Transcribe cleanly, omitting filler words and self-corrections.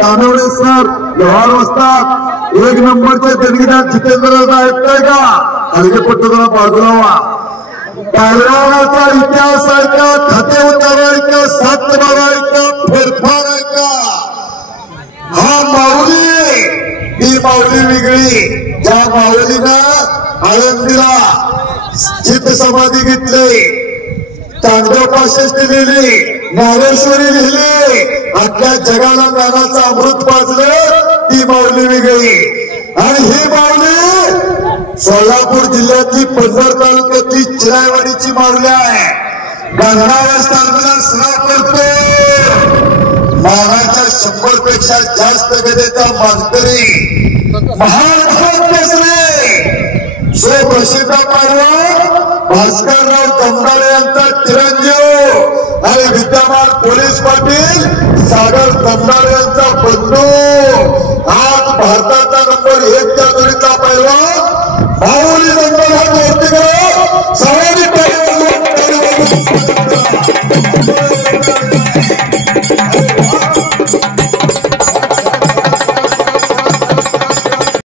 Kanwade sir व्यवहार असतात एक नंबरचे देणगीदार जितेंद्र ऐकताय का हलकेपट्टू जरा बाजूला व्हा पहिलवानाचा इतिहास आहे का खाते उतार आहे का सात बारा आहे का फेरफार आहे का हा माऊली ही माऊली वेगळी ज्या माऊलीनं आळंदीला चित्त समाधी घेतली तांडव पाशेष्टी लिहिली ज्ञानेश्वरी लिहिली आपल्या जगाला ज्ञानाचं अमृत पाजलं ती माऊली वेगळी आणि ही माऊली सोलापूर जिल्ह्यातली पन्हार तालुक्यातली चिरायवाडीची माऊली आहे गंगावर टर्मिनल सराव करतो महाराजा 100 पेक्षा जास्त गदेचा मानकरी महान केसरी सुप्रसिद्ध पाडवा भास्करराव दमदारे यांचा चिरंजीव आणि विद्यमान पोलीस पाटील सागर दमदारे यांचा बंधू आज भारताचा नंबर 1 च्या जोडीचा पैलवान माऊली नंबर हा वरती करा सवारी पैलवान